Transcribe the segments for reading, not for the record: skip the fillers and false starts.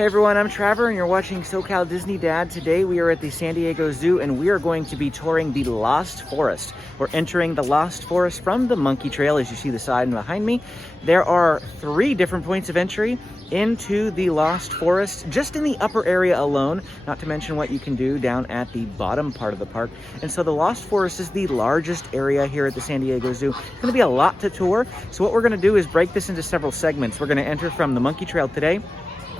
Hey everyone, I'm Trevor and you're watching SoCal Disney Dad. Today we are at the San Diego Zoo and we are going to be touring the Lost Forest. We're entering the Lost Forest from the Monkey Trail, as you see the sign behind me. There are 3 different points of entry into the Lost Forest, just in the upper area alone, not to mention what you can do down at the bottom part of the park. And so the Lost Forest is the largest area here at the San Diego Zoo. It's going to be a lot to tour, so what we're going to do is break this into several segments. We're going to enter from the Monkey Trail today,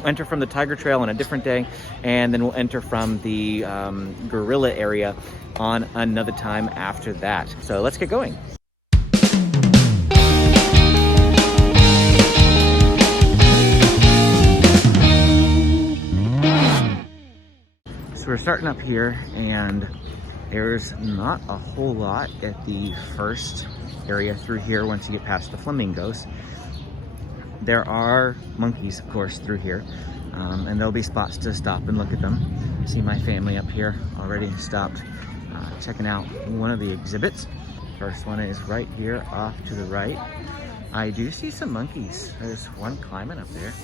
enter from the Tiger Trail on a different day, and then we'll enter from the gorilla area on another time after that. So let's get going. So we're starting up here, and there's not a whole lot at the first area through here once you get past the flamingos. There are monkeys, of course, through here, and there'll be spots to stop and look at them. I see my family up here already stopped checking out one of the exhibits. First one is right here off to the right. I do see some monkeys. There's one climbing up there.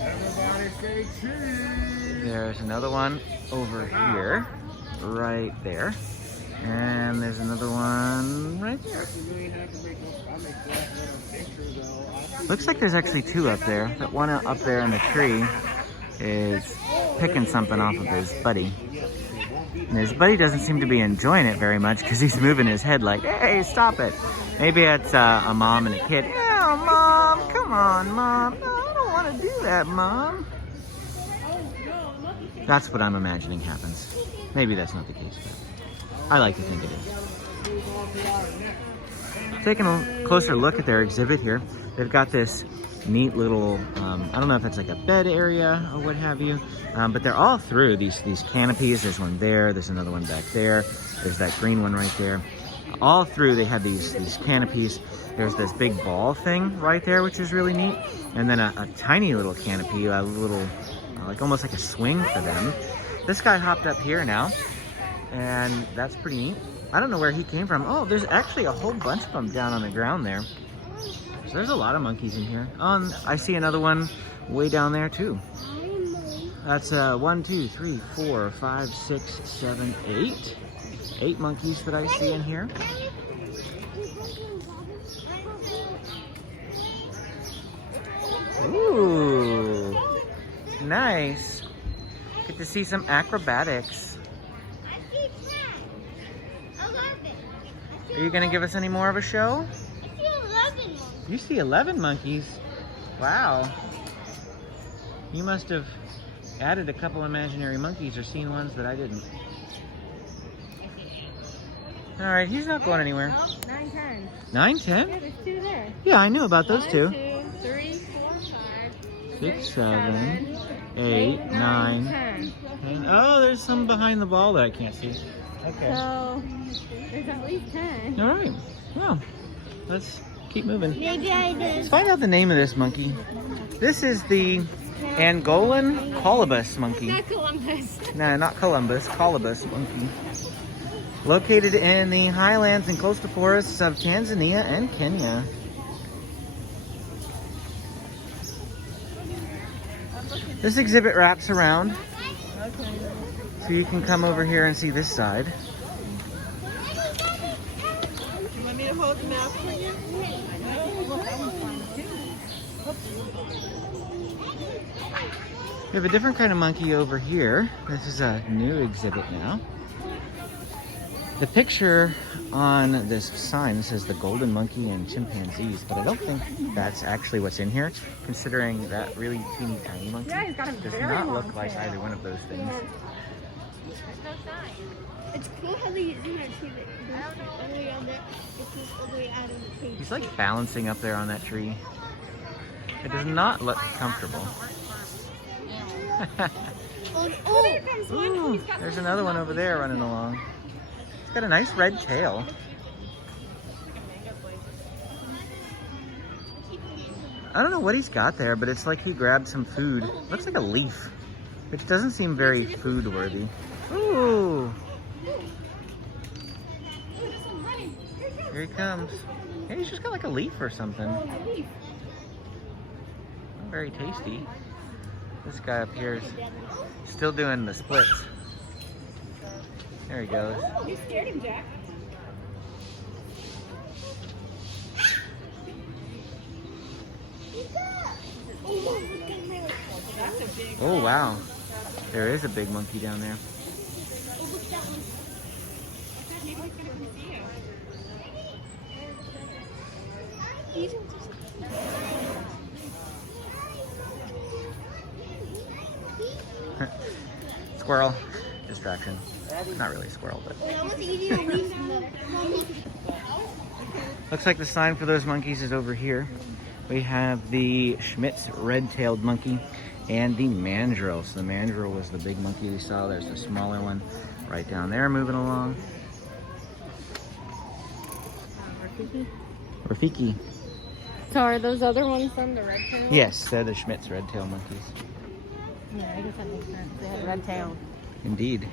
Everybody say cheese! There's another one over here, right there. And there's another one right there. Looks like there's actually 2 up there. That one up there in the tree is picking something off of his buddy. And his buddy doesn't seem to be enjoying it very much because he's moving his head like, hey, stop it. Maybe it's a mom and a kid. Yeah, Mom, come on, Mom. No, I don't want to do that, Mom. That's what I'm imagining happens. Maybe that's not the case, but I like to think it is. Taking a closer look at their exhibit here, they've got this neat little, I don't know if it's like a bed area or what have you, but they're all through these canopies. There's one there, there's another one back there, there's that green one right there. All through they have these canopies. There's this big ball thing right there, which is really neat, and then a tiny little canopy, a little, like almost like a swing for them. This guy hopped up here now, and that's pretty neat. I don't know where he came from. Oh, there's actually a whole bunch of them down on the ground there. So there's a lot of monkeys in here. I see another one way down there too. That's 1, 2, 3, 4, 5, 6, 7, 8. 8 monkeys that I see in here. Ooh, nice. Get to see some acrobatics. Are you gonna give us any more of a show? I see 11 monkeys. You see 11 monkeys? Wow. You must have added a couple imaginary monkeys or seen ones that I didn't. All right, he's not going anywhere. Oh, 9, 10. 9, 10? Yeah, there's 2 there. Yeah, I knew about those 1, 2. 2, 3, 4, 5, 6, 7, 8, 9, 10. 10. Oh, there's some behind the ball that I can't see. Okay. So, there's at least 10. All right. Well, let's keep moving. Maybe I did. Let's find out the name of this monkey. This is the Angolan colobus monkey. Not Columbus. No, not Columbus, colobus monkey. Located in the highlands and coastal forests of Tanzania and Kenya. This exhibit wraps around, so you can come over here and see this side. You want me to hold the mouth for you? We have a different kind of monkey over here. This is a new exhibit now. The picture on this sign says the golden monkey and chimpanzees, but I don't think that's actually what's in here, considering that really teeny tiny monkey does not look like either one of those things. There's no sign. It's cool how they do that too. All the way on there. It's all the way out of the cage. He's like balancing up there on that tree. It does not look comfortable. Ooh, there's another one over there running along. It's got a nice red tail. I don't know what he's got there, but it's like he grabbed some food. Looks like a leaf, which doesn't seem very food worthy. Ooh. Here he comes. Hey, he's just got like a leaf or something. Very tasty. This guy up here is still doing the splits. There he goes. You scared him, Jack. Oh wow, there is a big monkey down there. Squirrel. Distraction. Not really a squirrel, but. Looks like the sign for those monkeys is over here. We have the Schmidt's red-tailed monkey and the mandrill. So the mandrill was the big monkey we saw. There's the smaller one right down there moving along. Rafiki. So are those other ones from the red tail? Yes, they're the Schmidt's red-tail monkeys. Yeah, I guess that makes sense. They had red tail. Indeed.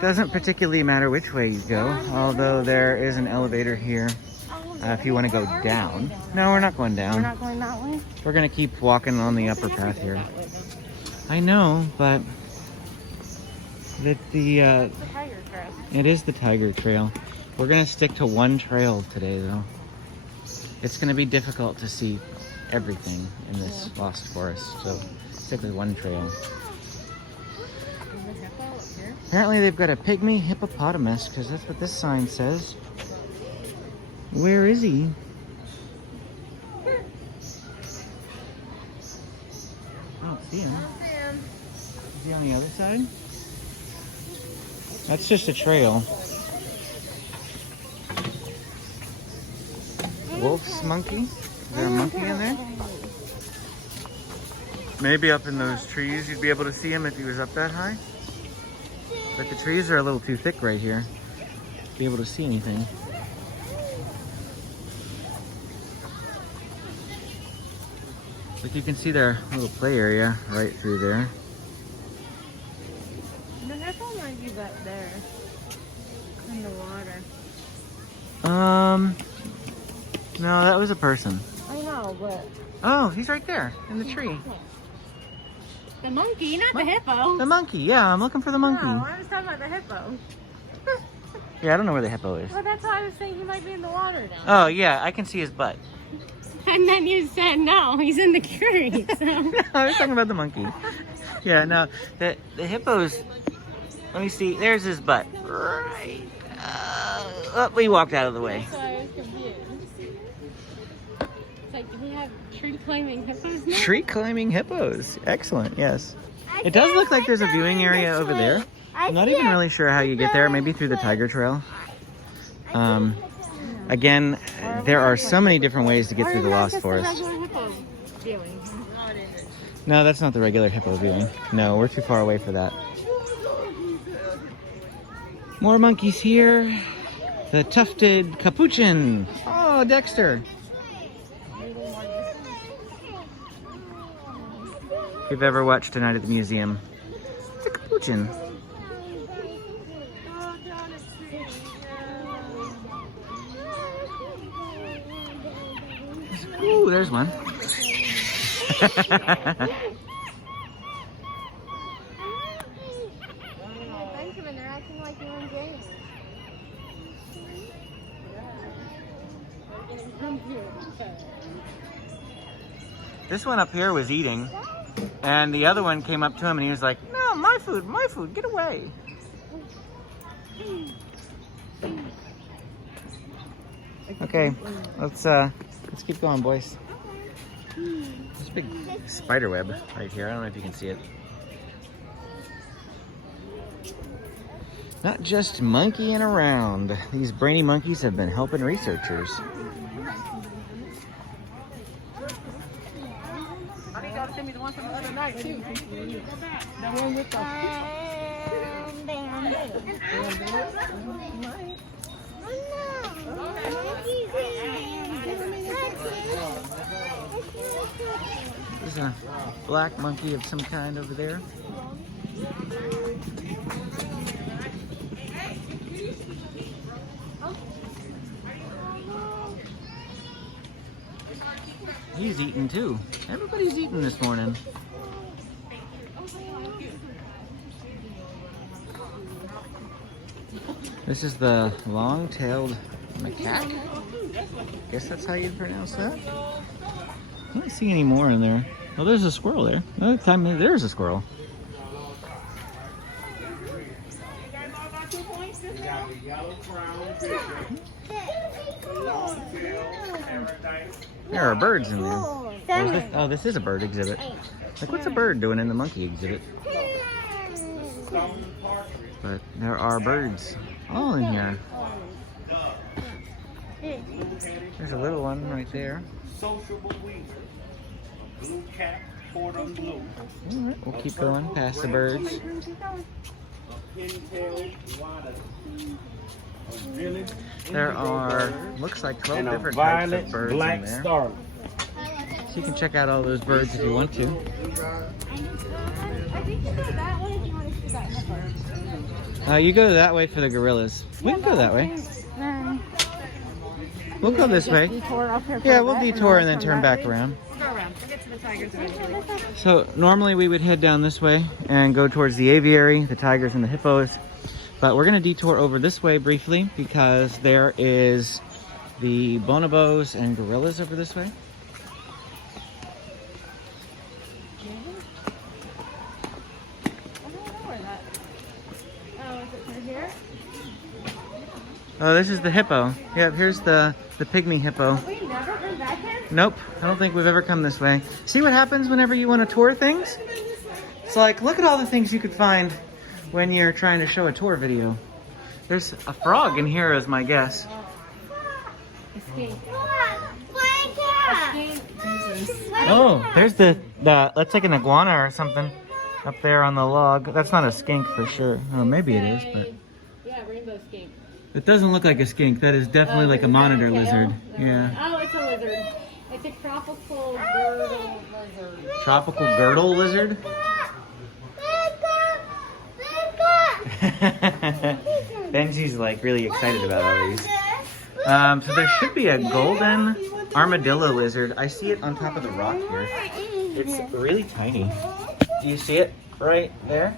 Doesn't particularly matter which way you go, although there is an elevator here if you want to go down. No, we're not going down. We're not going that way? We're going to keep walking on the upper path here. I know, but it is the tiger trail. We're going to stick to one trail today, though. It's going to be difficult to see everything in this lost forest, so stick with one trail. Apparently they've got a pygmy hippopotamus, because that's what this sign says. Where is he? I don't see him. Is he on the other side? That's just a trail. Wolf's monkey? Is there a monkey in there? Maybe up in those trees you'd be able to see him if he was up that high. But the trees are a little too thick right here to be able to see anything. Like you can see their little play area right through there. The hippo might be back there in the water. No, that was a person. I know, but... Oh, he's right there in the tree. The monkey, not the hippo. The monkey, yeah, I'm looking for the monkey. No, I was talking about the hippo. Yeah, I don't know where the hippo is. Well, that's why I was saying he might be in the water now. Oh, yeah, I can see his butt. And then you said, no, he's in the creek. So. No, I was talking about the monkey. Yeah, no, the hippo's... Let me see, there's his butt. Right. Oh, we walked out of the way. That's why I was confused. It's like, do we have tree-climbing hippos now? Tree-climbing hippos. Excellent, yes. It does look like there's a viewing area over there. I'm not even really sure how you get there. Maybe through the tiger trail. Again, there are so many different ways to get through the lost forest. No, that's not the regular hippo viewing. No, we're too far away for that. More monkeys here. The tufted capuchin. Oh, Dexter. If you've ever watched A Night at the Museum, it's a capuchin. Ooh, there's one. Benjamin, they're acting like you and James. This one up here was eating, and the other one came up to him and he was like, "No, my food, get away." Okay, let's keep going, boys. There's a big spider web right here. I don't know if you can see it. Not just monkeying around. These brainy monkeys have been helping researchers. Me the one from the other night too. The one with the There's a black monkey of some kind over there. He's eating too. Everybody's eating this morning. This is the long-tailed macaque. Guess that's how you pronounce that. I don't see any more in there. Oh, there's a squirrel there. Another time there's a squirrel. There are birds in there. Oh, this is a bird exhibit. Like, what's a bird doing in the monkey exhibit? But there are birds all in here. There's a little one right there. Alright, we'll keep going past the birds. There are, looks like 12 different types of birds in there. So you can check out all those birds if you want to. I think you go that way if you want to see that Hippo. You go that way for the gorillas. We can go that way. We'll go this way. Yeah, we'll detour and then turn back around. Go around. We'll get to the tigers eventually. So normally we would head down this way and go towards the aviary, the tigers and the hippos. But we're going to detour over this way briefly because there is the bonobos and gorillas over this way. Oh, this is the hippo. Yep, here's the pygmy hippo. Have we never been back here? Nope, I don't think we've ever come this way. See what happens whenever you want to tour things? It's like, look at all the things you could find when you're trying to show a tour video. There's a frog in here is my guess. A skink. Oh, there's the that's like an iguana or something up there on the log. That's not a skink for sure. Or maybe it is, but Yeah, rainbow skink. it doesn't look like a skink. That is definitely like a monitor lizard. Yeah. Oh, it's a lizard. It's a tropical girdle lizard. Tropical girdle lizard? Benji's like really excited about all these. So there should be a golden armadillo lizard. I see it on top of the rock here. It's really tiny. Do you see it right there?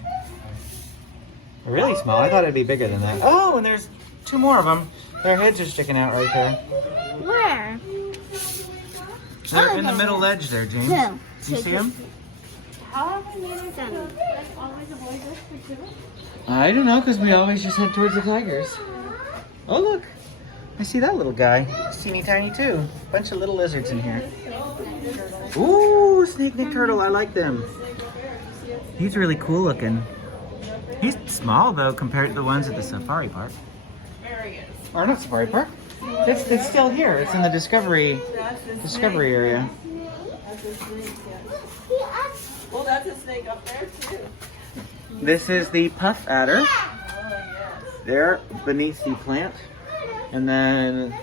Really small. I thought it'd be bigger than that. Oh, and there's two more of them. Their heads are sticking out right there. Where? They're in the middle ledge there, James. Two. You see them? How have we made them? Always avoid this for two? I don't know, because we always just head towards the tigers. Oh, look. I see that little guy. He's teeny tiny, too. Bunch of little lizards in here. Ooh, snake-neck turtle. I like them. He's really cool looking. He's small, though, compared to the ones at the safari park. There he is. Or not safari park. It's still here. It's in the discovery area. Well, that's a snake up there, too. This is the puff adder. There, beneath the plant. And then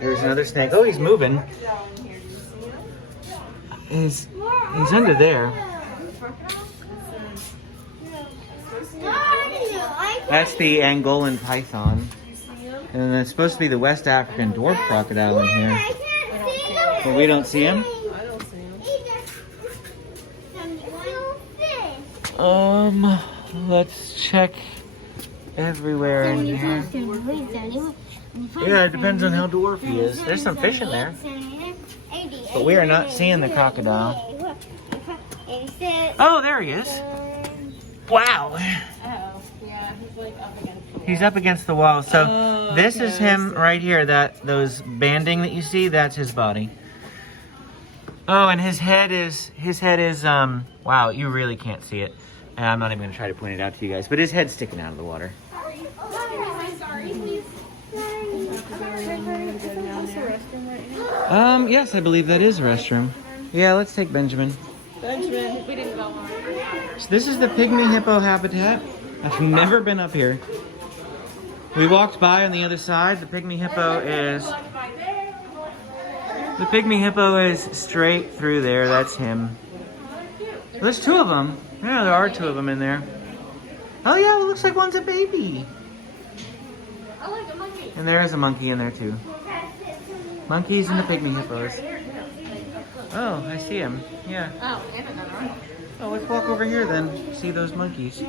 there's another snake. Oh, he's moving. He's under there. That's the Angolan python. And it's supposed to be the West African dwarf crocodile in here. But we don't see him? I don't see him. Let's check everywhere in here. Yeah, it depends on how dwarf he is. There's some fish in there. But we are not seeing the crocodile. Oh, there he is. Wow. Oh, yeah, he's like up against the wall. He's up against the wall. So this is him right here. Those banding that you see, that's his body. Oh, and his head is wow, you really can't see it. And I'm not even gonna try to point it out to you guys, but his head's sticking out of the water. Yes, I believe that is a restroom. Yeah, let's take Benjamin. Benjamin, we didn't go on. So this is the Pygmy Hippo habitat. I've never been up here. We walked by on the other side. The Pygmy Hippo is straight through there. That's him. There's two of them. Yeah, there are two of them in there. Oh yeah, it looks like one's a baby. I like a monkey. And there is a monkey in there too. Monkeys and the Pygmy Hippos. Oh, I see him. Yeah. Oh, and another one. Oh, let's walk over here then. See those monkeys. No.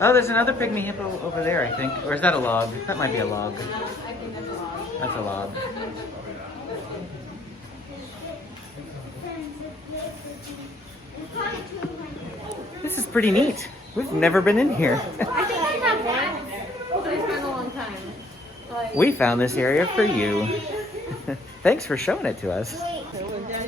Oh, there's another pygmy hippo over there, I think. Or is that a log? That might be a log. I think that's a log. That's a log. This is pretty neat. We've never been in here. I think I have one, but it's been a long time. Like, We found this area for you. Thanks for showing it to us.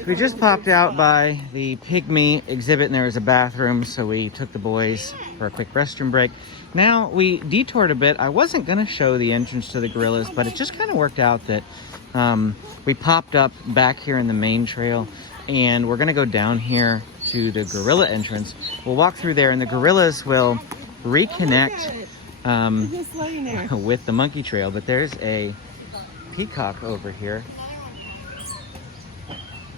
We just popped out by the pygmy exhibit and there was a bathroom, so we took the boys for a quick restroom break. Now we detoured a bit. I wasn't going to show the entrance to the gorillas, but it just kind of worked out that we popped up back here in the main trail and we're going to go down here to the gorilla entrance. We'll walk through there and the gorillas will reconnect with the monkey trail, but there's a peacock over here.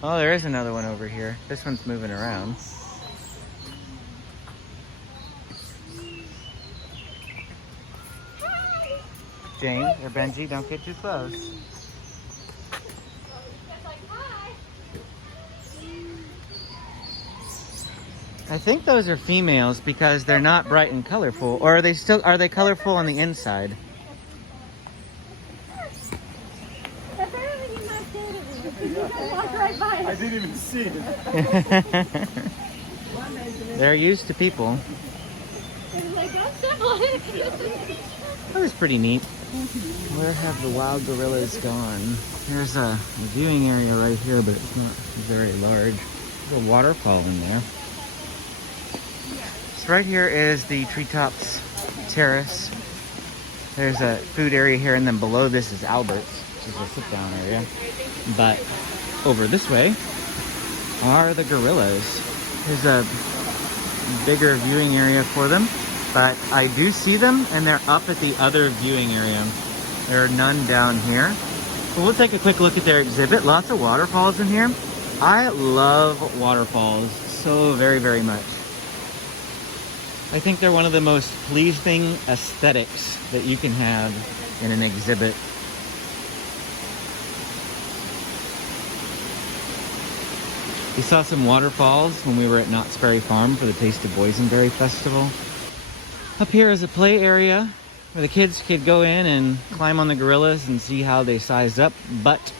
Oh, there is another one over here. This one's moving around. James or Benji, don't get too close. I think those are females because they're not bright and colorful. Or are they colorful on the inside? I didn't even see it. They're used to people. That was pretty neat. Where have the wild gorillas gone? There's a viewing area right here, but it's not very large. There's a waterfall in there. So right here is the treetops terrace. There's a food area here, and then below this is Albert's, which is a sit-down area. But over this way are the gorillas. There's a bigger viewing area for them, but I do see them and they're up at the other viewing area. There are none down here. But we'll take a quick look at their exhibit. Lots of waterfalls in here. I love waterfalls so very, very much. I think they're one of the most pleasing aesthetics that you can have in an exhibit. We saw some waterfalls when we were at Knott's Berry Farm for the Taste of Boysenberry Festival. Up here is a play area where the kids could go in and climb on the gorillas and see how they size up, but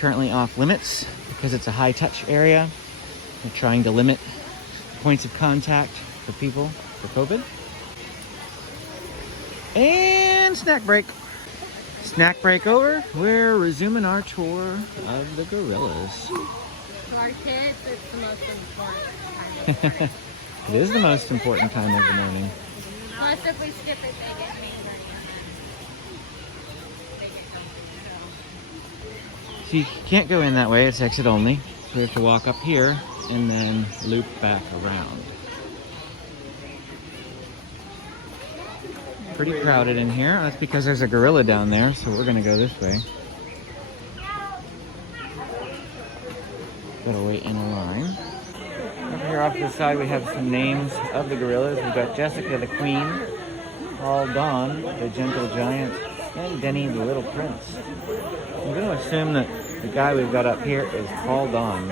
currently off limits because it's a high touch area. We're trying to limit points of contact for people for COVID. And snack break. Snack break over. We're resuming our tour of the gorillas. to our kids, it's the most important time of the morning. It is the most important time of the morning. Plus, if we skip it, they get angry and then they get grumpy. So you can't go in that way, it's exit only. So we have to walk up here and then loop back around. Pretty crowded in here. That's because there's a gorilla down there, so we're gonna go this way. Gotta wait in a line. Over here off to the side we have some names of the gorillas. We've got Jessica the Queen, Paul Don, the Gentle Giant, and Denny the Little Prince. I'm gonna assume that the guy we've got up here is Paul Don.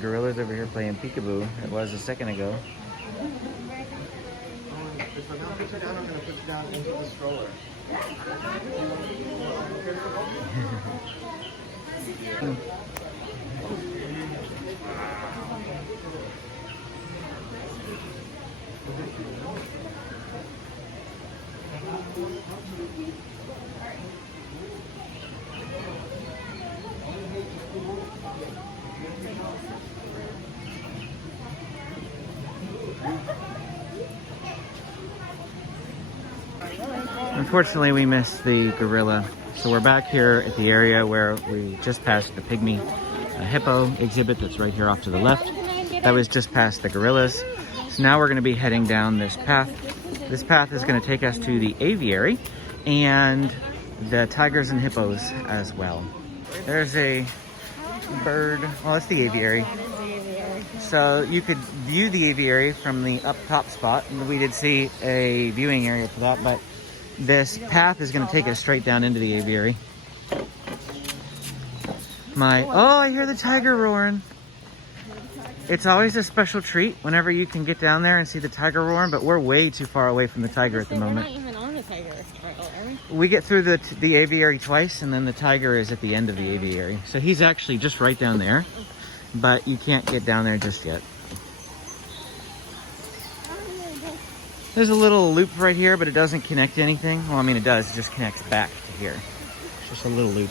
Gorillas over here playing peekaboo. It was a second ago. If I don't put it down, I'm going to put it down into the stroller. Unfortunately, we missed the gorilla. So we're back here at the area where we just passed the Pygmy Hippo exhibit that's right here off to the left. That was just past the gorillas. So now we're going to be heading down this path. This path is going to take us to the aviary and the tigers and hippos as well. There's a bird. Oh, it's the aviary. So you could view the aviary from the up top spot. And we did see a viewing area for that, but this path is going to take us straight down into the aviary. Oh, I hear the tiger roaring. It's always a special treat whenever you can get down there and see the tiger roaring, but we're way too far away from the tiger at the moment. We're not even on the tiger trail, are we? We get through the aviary twice, and then the tiger is at the end of the aviary. So he's actually just right down there, but you can't get down there just yet. There's a little loop right here, but it doesn't connect to anything. Well, I mean, it does. It just connects back to here. It's just a little loop.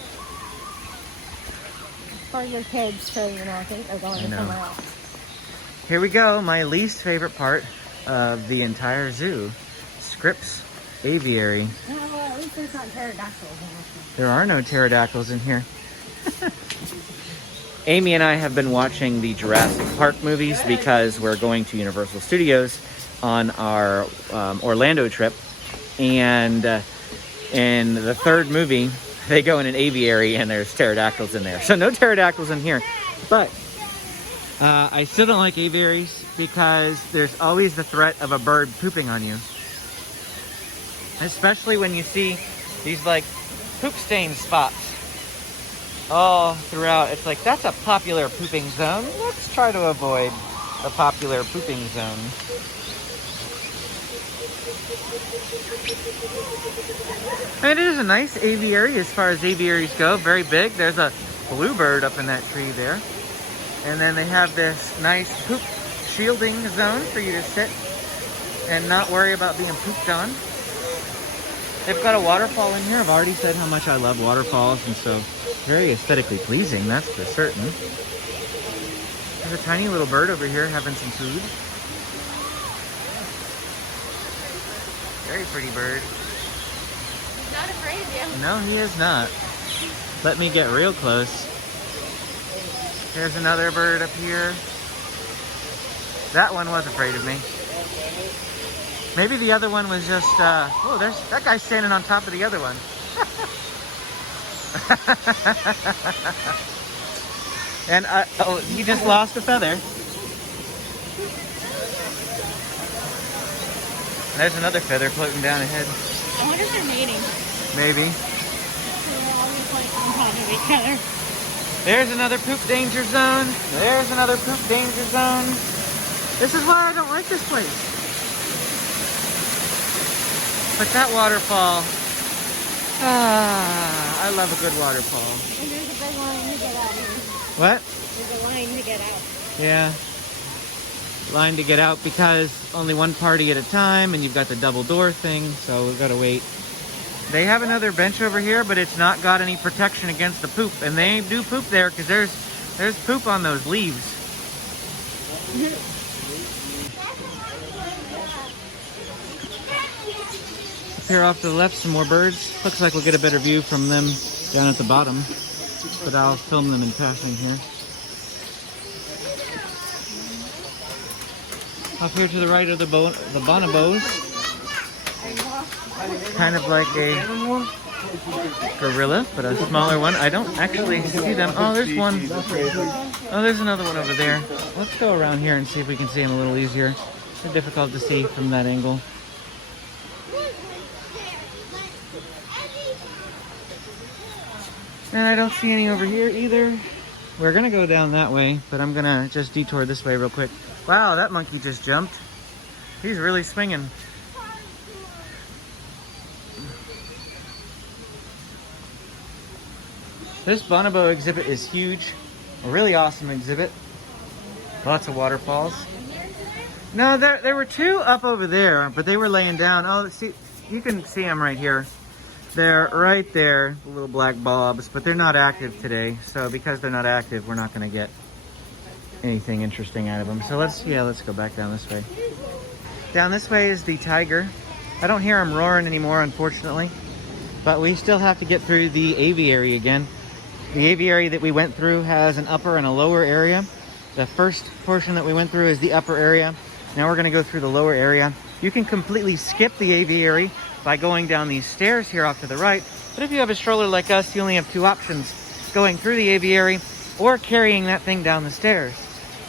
For your kids, so you know, I think they're going somewhere else. Here we go. My least favorite part of the entire zoo. Scripps Aviary. Well, at least there's not pterodactyls in this. There are no pterodactyls in here. Amy and I have been watching the Jurassic Park movies because we're going to Universal Studios on our Orlando trip. And in the third movie, they go in an aviary and there's pterodactyls in there. So no pterodactyls in here. But I still don't like aviaries because there's always the threat of a bird pooping on you. Especially when you see these like poop stain spots all throughout. It's like, that's a popular pooping zone. Let's try to avoid a popular pooping zone. And it is a nice aviary as far as aviaries go. Very big. There's a bluebird up in that tree there. And then they have this nice poop shielding zone for you to sit and not worry about being pooped on. They've got a waterfall in here. I've already said how much I love waterfalls, and so very aesthetically pleasing, that's for certain. There's a tiny little bird over here having some food. Very pretty bird. He's not afraid of you. No, he is not. Let me get real close. There's another bird up here. That one was afraid of me. Maybe the other one was just, oh, there's that guy's standing on top of the other one. And, oh, he just lost a feather. There's another feather floating down ahead. I wonder if they're mating. Maybe. They're always like on top of each other. There's another poop danger zone. There's another poop danger zone. This is why I don't like this place. But that waterfall, I love a good waterfall. And there's a big line to get out here. What? There's a line to get out. Yeah. Line to get out because only one party at a time, and you've got the double door thing, so we've got to wait. They have another bench over here, but it's not got any protection against the poop, and they do poop there because there's poop on those leaves. Here off to the left, some more birds. Looks like we'll get a better view from them down at the bottom, but I'll film them in passing here. Up here to the right are the bonobos. Kind of like a gorilla, but a smaller one. I don't actually see them. Oh, there's one. Oh, there's another one over there. Let's go around here and see if we can see them a little easier. They're difficult to see from that angle. And I don't see any over here either. We're gonna go down that way, but I'm gonna just detour this way real quick. Wow, that monkey just jumped. He's really swinging. This bonobo exhibit is huge. A really awesome exhibit. Lots of waterfalls. No, there were two up over there, but they were laying down. Oh, see, you can see them right here. They're right there, the little black bobs, but they're not active today. So because they're not active, we're not going to get anything interesting out of them. So let's go back down this way. Down this way is the tiger. I don't hear him roaring anymore, unfortunately, but we still have to get through the aviary again. The aviary that we went through has an upper and a lower area. The first portion that we went through is the upper area. Now we're going to go through the lower area. You can completely skip the aviary by going down these stairs here off to the right. But if you have a stroller like us, you only have two options: going through the aviary or carrying that thing down the stairs.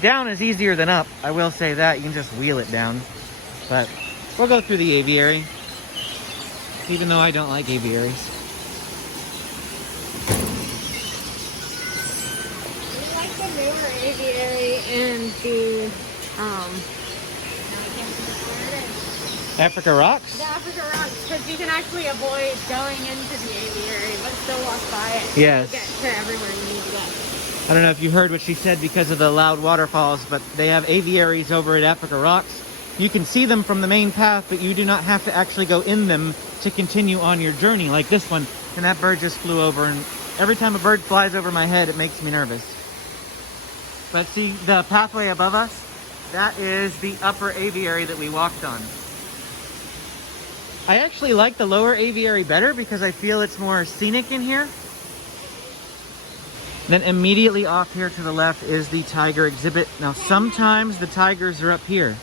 Down is easier than up. I will say that. You can just wheel it down. But we'll go through the aviary, even though I don't like aviaries. We like the newer aviary and the Africa Rocks? the Africa Rocks, because you can actually avoid going into the aviary but still walk by it. Yes. Get to everywhere you need to get. I don't know if you heard what she said because of the loud waterfalls, but they have aviaries over at Africa Rocks. You can see them from the main path, but you do not have to actually go in them to continue on your journey like this one. And that bird just flew over, and every time a bird flies over my head, it makes me nervous. But see the pathway above us? That is the upper aviary that we walked on. I actually like the lower aviary better because I feel it's more scenic in here. Then immediately off here to the left is the tiger exhibit. Now sometimes the tigers are up here,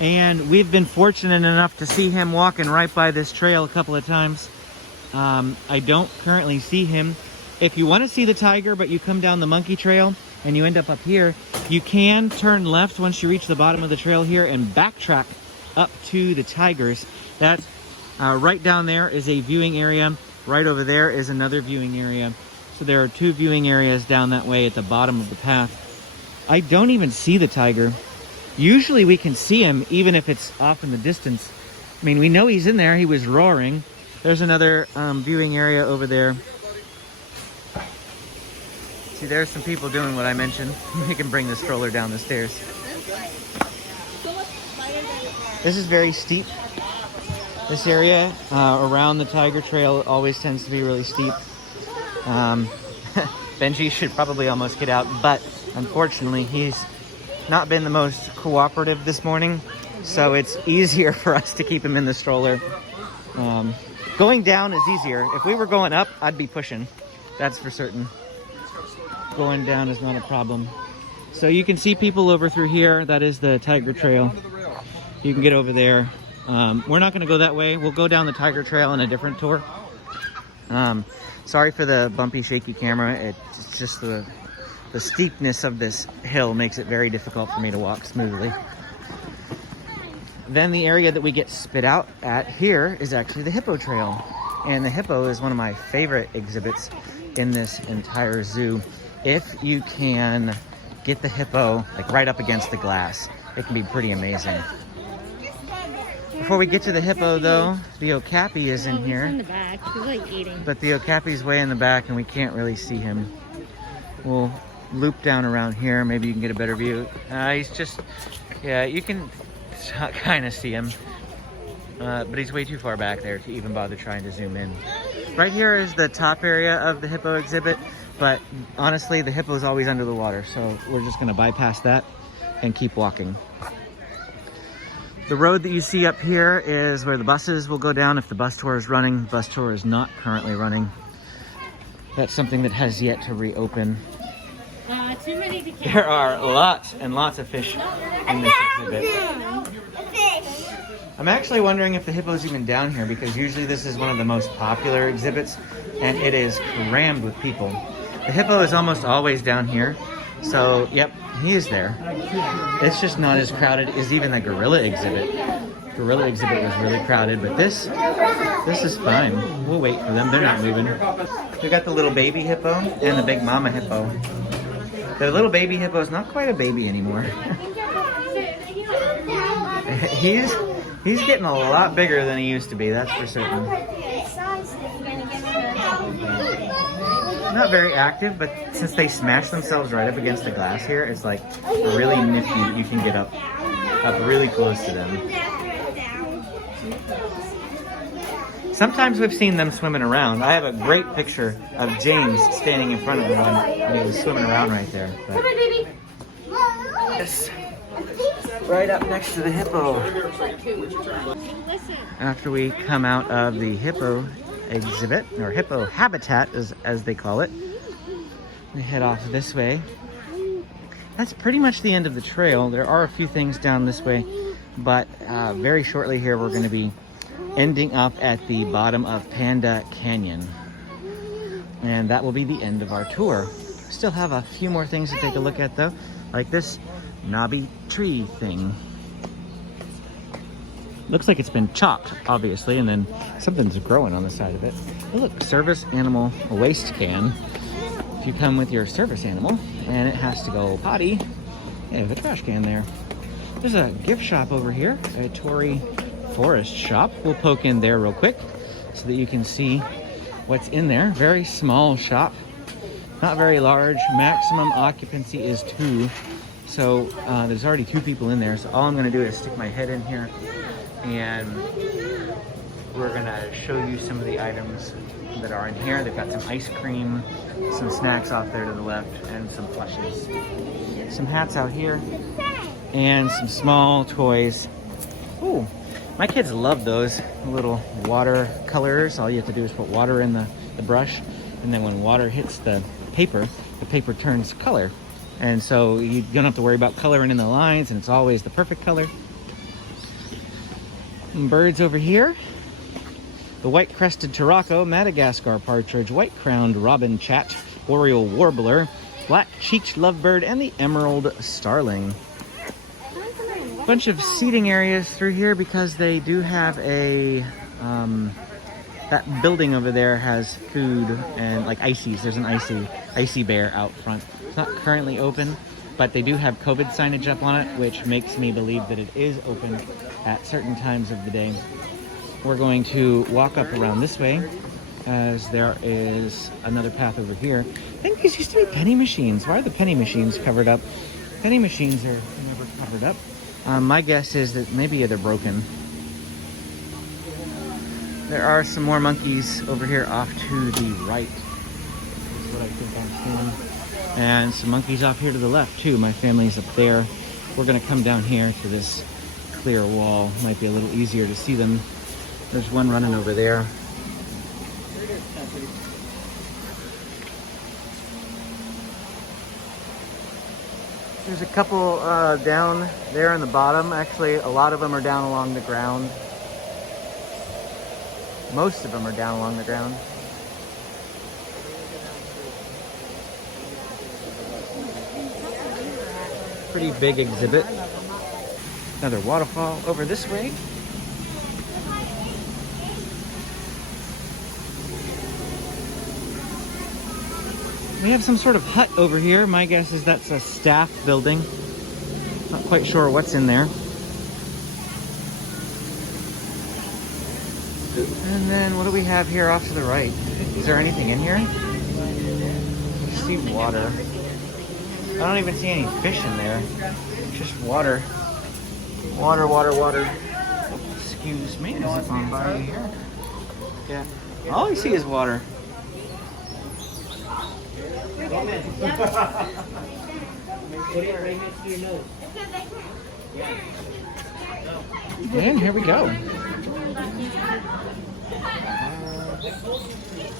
and we've been fortunate enough to see him walking right by this trail a couple of times. I don't currently see him. If you want to see the tiger but you come down the monkey trail and you end up here, you can turn left once you reach the bottom of the trail here and backtrack up to the tigers. That's right down there is a viewing area. Right over there is another viewing area. So there are two viewing areas down that way at the bottom of the path. I don't even see the tiger. Usually we can see him even if it's off in the distance. I mean, we know he's in there. He was roaring. There's another viewing area over there. See, there's some people doing what I mentioned. You can bring the stroller down the stairs. This is very steep. This area around the tiger trail always tends to be really steep. Benji should probably almost get out, but unfortunately he's not been the most cooperative this morning, so it's easier for us to keep him in the stroller. Going down is easier. If we were going up, I'd be pushing. That's for certain. Going down is not a problem. So you can see people over through here. That is the tiger trail. You can get over there. We're not going to go that way. We'll go down the tiger trail in a different tour. Sorry for the bumpy, shaky camera. It's just the steepness of this hill makes it very difficult for me to walk smoothly. Then the area that we get spit out at here is actually the Hippo Trail. And the hippo is one of my favorite exhibits in this entire zoo. If you can get the hippo like right up against the glass, it can be pretty amazing. Before we get to the hippo though, the okapi is in here. He's in the back. He's like eating. But the okapi's way in the back and we can't really see him. We'll loop down around here. Maybe you can get a better view. He's just, yeah, you can kind of see him. But he's way too far back there to even bother trying to zoom in. Right here is the top area of the hippo exhibit. But honestly, the hippo's always under the water. So we're just going to bypass that and keep walking. The road that you see up here is where the buses will go down if the bus tour is running. The bus tour is not currently running. That's something that has yet to reopen. Too many to count. There are lots and lots of fish in this exhibit. I'm actually wondering if the hippo's even down here because usually this is one of the most popular exhibits and it is crammed with people. The hippo is almost always down here. So, yep, he is there. It's just not as crowded as even the gorilla exhibit. Gorilla exhibit was really crowded, but this is fine. We'll wait for them. They're not moving. We got the little baby hippo and the big mama hippo. The little baby hippo is not quite a baby anymore. He's getting a lot bigger than he used to be, that's for certain. Not very active, but since they smash themselves right up against the glass here, it's like really nifty. You can get up really close to them. Sometimes we've seen them swimming around. I have a great picture of James standing in front of the one when he was swimming around right there. But Come on, baby. yes, right up next to the hippo. After we come out of the hippo exhibit, or hippo habitat as they call it, we head off this way. That's pretty much the end of the trail. There are a few things down this way, but very shortly here we're going to be ending up at the bottom of Panda Canyon, and that will be the end of our tour. Still have a few more things to take a look at though, like this knobby tree thing. Looks like it's been chopped, obviously, and then something's growing on the side of it. Oh, look, service animal waste can. If you come with your service animal and it has to go potty, you have a trash can there. There's a gift shop over here, a Tory Forest shop. We'll poke in there real quick so that you can see what's in there. Very small shop, not very large. Maximum occupancy is 2. So there's already 2 people in there. So all I'm gonna do is stick my head in here and we're gonna show you some of the items that are in here. They've got some ice cream, some snacks off there to the left, and some plushies. Some hats out here, and some small toys. Ooh, my kids love those little water colors. All you have to do is put water in the brush, and then when water hits the paper turns color. And so you don't have to worry about coloring in the lines, and it's always the perfect color. And birds over here. The white-crested Turako, Madagascar partridge, white-crowned robin chat, oriole warbler, black-cheeked lovebird, and the emerald starling. Bunch of seating areas through here because they do have a that building over there has food and like ices. There's an icy bear out front. It's not currently open, but they do have COVID signage up on it, which makes me believe that it is open at certain times of the day. We're going to walk up around this way as there is another path over here. I think these used to be penny machines. Why are the penny machines covered up? Penny machines are never covered up. My guess is that maybe they're broken. There are some more monkeys over here off to the right. That's what I think I'm seeing. And some monkeys off here to the left too. My family's up there. We're gonna come down here to this clear wall. Might be a little easier to see them. There's one running over there. There's a couple down there on the bottom. Actually, a lot of them are down along the ground. Most of them are down along the ground. Pretty big exhibit. Another waterfall over this way. We have some sort of hut over here. My guess is that's a staff building. Not quite sure what's in there. And then what do we have here off to the right? Is there anything in here? I see water. I don't even see any fish in there. It's just water. Water, water, water. Excuse me, there's a phone by here. Yeah. All I see is water. And here we go.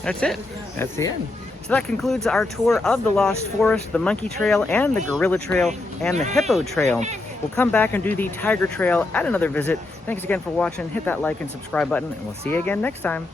That's it. That's the end. So that concludes our tour of the Lost Forest, the Monkey Trail, and the Gorilla Trail, and the Hippo Trail. We'll come back and do the Tiger Trail at another visit. Thanks again for watching. Hit that like and subscribe button, and we'll see you again next time.